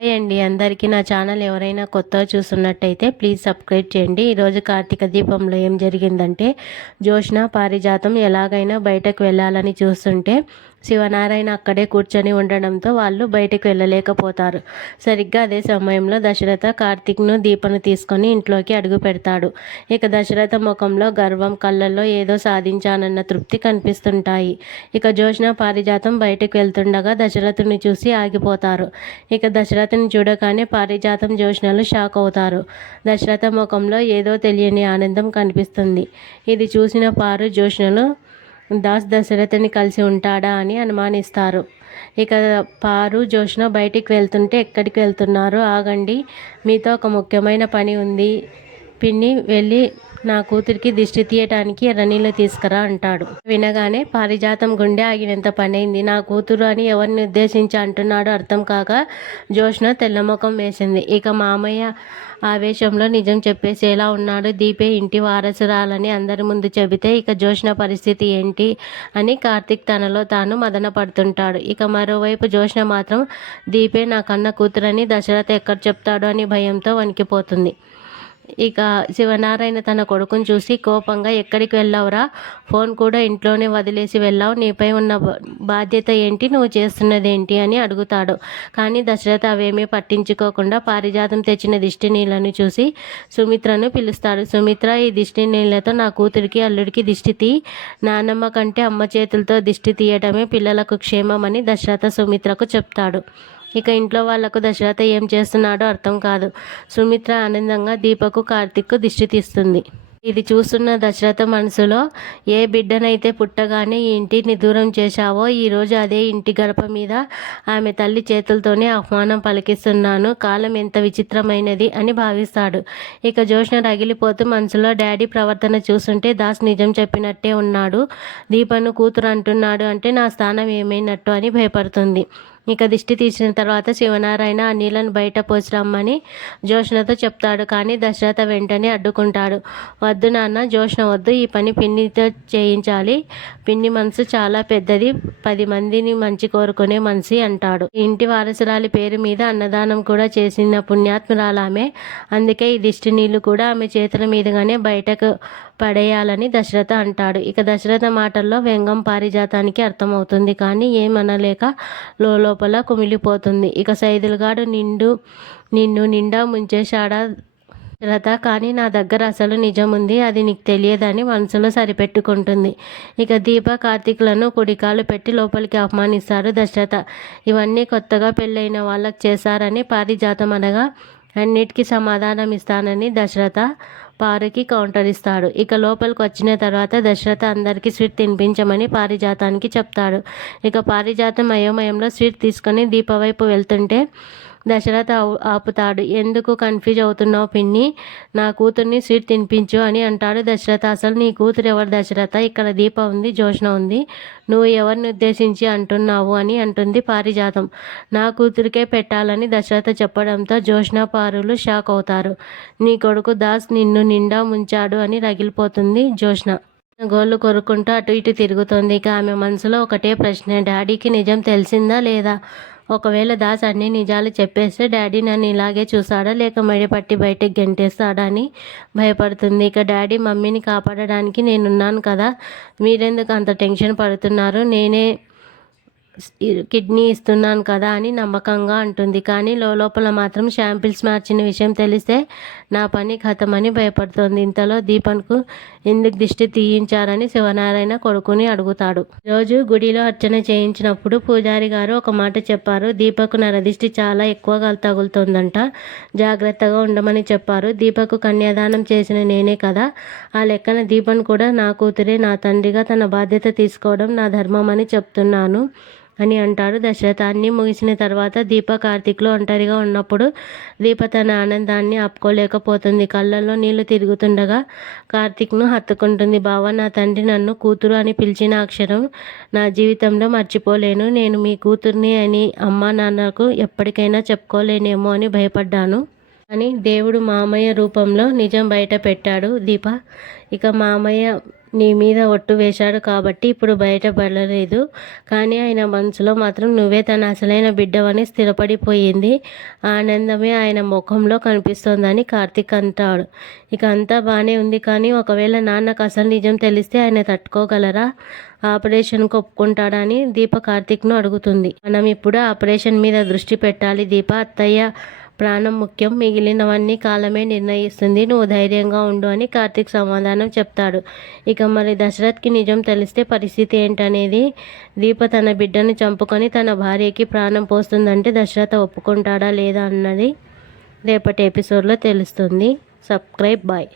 Hi అండి అందరికీ. నా ఛానల్ ఎవరైనా కొత్తగా చూస్తున్నట్టయితే ప్లీజ్ సబ్స్క్రైబ్ చేయండి. ఈరోజు కార్తీక దీపంలో ఏం జరిగిందంటే, జ్యోత్స్న పారిజాతం ఎలాగైనా బయటకు వెళ్ళాలని చూస్తుంటే శివనారాయణ అక్కడే కూర్చొని ఉండడంతో వాళ్ళు బయటకు వెళ్ళలేకపోతారు. సరిగ్గా అదే సమయంలో దశరథ కార్తీక్ను దీపను తీసుకొని ఇంట్లోకి అడుగు పెడతాడు. ఇక దశరథ ముఖంలో గర్వం, కళ్ళల్లో ఏదో సాధించానన్న తృప్తి కనిపిస్తుంటాయి. ఇక జ్యోత్స్న పారిజాతం బయటకు వెళ్తుండగా దశరథుని చూసి ఆగిపోతారు. ఇక దశరథుని చూడగానే పారిజాతం, జ్యోత్స్నలు షాక్ అవుతారు. దశరథ ముఖంలో ఏదో తెలియని ఆనందం కనిపిస్తుంది. ఇది చూసిన పారు, జ్యోత్స్నలు దాస్ దశరథుని కలిసి ఉంటాడా అని అనుమానిస్తారు. ఇక పారు, జ్యోత్స్న బయటికి వెళ్తుంటే ఎక్కడికి వెళ్తున్నారు, ఆగండి, మీతో ఒక ముఖ్యమైన పని ఉంది. పిన్ని వెళ్ళి నా కూతురికి దిష్టి తీయటానికి ఎర్రనీళ్ళు తీసుకురా అంటాడు. వినగానే పారిజాతం గుండె ఆగినంత పనైంది. నా కూతురు అని ఎవరిని ఉద్దేశించి అంటున్నాడో అర్థం కాక జ్యోత్స్న తెల్లముఖం వేసింది. ఇక మామయ్య ఆవేశంలో నిజం చెప్పేసేలా ఉన్నాడు. దీపే ఇంటి వారసురాలని అందరి ముందు చెబితే ఇక జ్యోత్స్న పరిస్థితి ఏంటి అని కార్తీక్ తనలో తాను మదన పడుతుంటాడు. ఇక మరోవైపు జ్యోత్స్న మాత్రం దీపే నా కన్న కూతురని దశరథ ఎక్కడ చెప్తాడో అని భయంతో వణికిపోతుంది. ఇక శివనారాయణ తన కొడుకుని చూసి కోపంగా, ఎక్కడికి వెళ్ళావురా, ఫోన్ కూడా ఇంట్లోనే వదిలేసి వెళ్ళావు, నీపై ఉన్న బాధ్యత ఏంటి, నువ్వు చేస్తున్నదేంటి అని అడుగుతాడు. కానీ దశరథ అవేమీ పట్టించుకోకుండా పారిజాతం తెచ్చిన దిష్టి నీళ్లను చూసి సుమిత్రను పిలుస్తాడు. సుమిత్ర, ఈ దిష్టి నీళ్లతో నా కూతురికి, అల్లుడికి దిష్టి తీ, నానమ్మ కంటే అమ్మ చేతులతో దిష్టి తీయటమే పిల్లలకు క్షేమం అని దశరథ సుమిత్రకు చెప్తాడు. ఇక ఇంట్లో వాళ్లకు దశరథ ఏం చేస్తున్నాడో అర్థం కాదు. సుమిత్ర ఆనందంగా దీపకు, కార్తీక్కు దిష్టి తీస్తుంది. ఇది చూస్తున్న దశరథ మనసులో, ఏ బిడ్డనైతే పుట్టగానే ఈ ఇంటిని దూరం చేశావో ఈరోజు అదే ఇంటి గడప మీద ఆమె తల్లి చేతులతోనే ఆహ్వానం పలికిస్తున్నాను, కాలం ఎంత విచిత్రమైనది అని భావిస్తాడు. ఇక జ్యోత్స్న రగిలిపోతూ మనసులో, డాడీ ప్రవర్తన చూస్తుంటే దాస్ నిజం చెప్పినట్టే ఉన్నాడు, దీపను కూతురు అంటున్నాడు అంటే నా స్థానం ఏమైనట్టు అని భయపడుతుంది. ఇక దిష్టి తీసిన తర్వాత శివనారాయణ ఆ నీళ్లను బయట పోసిరమ్మని జ్యోత్స్నతో చెప్తాడు. కానీ దశరథ వెంటనే అడ్డుకుంటాడు. వద్దు నాన్న, జ్యోత్స్న వద్దు, ఈ పని పిన్నితో చేయించాలి, పిన్ని మనసు చాలా పెద్దది, 10 మందిని మంచి కోరుకునే మనిషి అంటాడు. ఇంటి వారసురాలి పేరు మీద అన్నదానం కూడా చేసిన పుణ్యాత్మురాలామె, అందుకే ఈ దిష్టి నీళ్లు కూడా ఆమె చేతుల మీదుగానే బయటకు పడేయాలని దశరథ అంటాడు. ఇక దశరథ మాటల్లో వ్యంగం పారిజాతానికి అర్థమవుతుంది. కానీ ఏమనలేక లోపల కుమిలిపోతుంది. ఇక సైదులుగాడు నిన్ను నిండా ముంచేశాడా దశరథ, కానీ నా దగ్గర అసలు నిజం ఉంది, అది నీకు తెలియదని మనసులో సరిపెట్టుకుంటుంది. ఇక దీప, కార్తీక్లను కుడికాలు పెట్టి లోపలికి ఆహ్వానిస్తాడు దశరథ. ఇవన్నీ కొత్తగా పెళ్ళైన వాళ్ళకి చేశారని పారిజాతం అనగా అన్నిటికీ సమాధానం ఇస్తానని దశరథ పారుకి కౌంటర్ ఇస్తాడు. ఇక లోపలికి వచ్చిన తర్వాత దశరథ అందరికీ స్వీట్ తినిపించమని పారిజాతానికి చెప్తాడు. ఇక పారిజాతం అయోమయంలో స్వీట్ తీసుకొని దీప వైపు వెళ్తుంటే దశరథ ఆపుతాడు. ఎందుకు కన్ఫ్యూజ్ అవుతున్నావు పిన్ని, నా కూతుర్ని స్వీట్ తినిపించు అని అంటాడు దశరథ. అసలు నీ కూతురు ఎవరు దశరథ, ఇక్కడ దీప ఉంది, జ్యోత్స్న ఉంది, నువ్వు ఎవరిని ఉద్దేశించి అంటున్నావు అని అంటుంది పారిజాతం. నా కూతురికే పెట్టాలని దశరథ చెప్పడంతో జ్యోత్స్న, పారులు షాక్ అవుతారు. నీ కొడుకు దాస్ నిన్ను నిండా ముంచాడు అని రగిలిపోతుంది జ్యోత్స్న. గోళ్ళు కొరుక్కుంటూ అటు ఇటు తిరుగుతోంది. ఇక ఆమె మనసులో ఒకటే ప్రశ్న, డాడీకి నిజం తెలిసిందా లేదా, ఒకవేళ దాస్ అన్ని నిజాలు చెప్పేస్తే డాడీ నన్ను ఇలాగే చూస్తాడా, లేక మెడపట్టి బయటకు గెంటేస్తాడా అని భయపడుతుంది. ఇక డాడీ, మమ్మీని కాపాడడానికి నేనున్నాను కదా, మీరెందుకు అంత టెన్షన్ పడుతున్నారు, నేనే కిడ్నీ ఇస్తున్నాను కదా అని నమ్మకంగా అంటుంది. కానీ లోపల మాత్రం శాంపిల్స్ మార్చిన విషయం తెలిస్తే నా పని ఖతమని భయపడుతోంది. ఇంతలో దీపన్కు ఎందుకు దిష్టి తీయించారని శివనారాయణ కొడుకుని అడుగుతాడు. రోజు గుడిలో అర్చన చేయించినప్పుడు పూజారి గారు ఒక మాట చెప్పారు. దీపకు నరదిష్టి చాలా ఎక్కువగా తగులుతోందంట, జాగ్రత్తగా ఉండమని చెప్పారు. దీపకు కన్యాదానం చేసిన నేనే కదా, ఆ లెక్కన దీపన్ కూడా నా కూతురే, నా తండ్రిగా తన బాధ్యత తీసుకోవడం నా ధర్మం అని చెప్తున్నాను అని అంటాడు దశరథ. అన్నీ ముగిసిన తర్వాత దీప కార్తీక్లో ఒంటరిగా ఉన్నప్పుడు దీప తన ఆనందాన్ని ఆపుకోలేకపోతుంది. కళ్ళల్లో నీళ్లు తిరుగుతుండగా కార్తీక్ను హత్తుకుంటుంది. బావ, నా తండ్రి నన్ను కూతురు అని పిలిచిన అక్షరం నా జీవితంలో మర్చిపోలేను, నేను మీ కూతుర్ని అని అమ్మా నాన్నకు ఎప్పటికైనా చెప్పుకోలేనేమో అని భయపడ్డాను. అని దేవుడు మామయ్య రూపంలో నిజం బయట పెట్టాడు దీప. ఇక మామయ్య నీ మీద ఒట్టు వేశాడు కాబట్టి ఇప్పుడు బయటపడలేదు. కానీ ఆయన మనసులో మాత్రం నువ్వే తన అసలైన బిడ్డవని స్థిరపడిపోయింది. ఆనందమే ఆయన ముఖంలో కనిపిస్తోందని కార్తీక్ అంటాడు. ఇక అంతా బాగానే ఉంది, కానీ ఒకవేళ నాన్నకు అసలు నిజం తెలిస్తే ఆయన తట్టుకోగలరా? ఆపరేషన్కి ఒప్పుకుంటాడా అని దీప కార్తీక్ను అడుగుతుంది. మనం ఇప్పుడు ఆపరేషన్ మీద దృష్టి పెట్టాలి దీప. అత్తయ్య ప్రాణం ముఖ్యం, మిగిలినవన్నీ కాలమే నిర్ణయిస్తుంది. నువ్వు ధైర్యంగా ఉండు అని కార్తీక్ సమాధానం చెప్తాడు. ఇక మరి దశరథ్కి నిజం తెలిస్తే పరిస్థితి ఏంటనేది, దీప తన బిడ్డను చంపుకొని తన భార్యకి ప్రాణం పోస్తుందంటే దశరథ ఒప్పుకుంటాడా లేదా అన్నది రేపటి ఎపిసోడ్లో తెలుస్తుంది. సబ్స్క్రైబ్. బాయ్.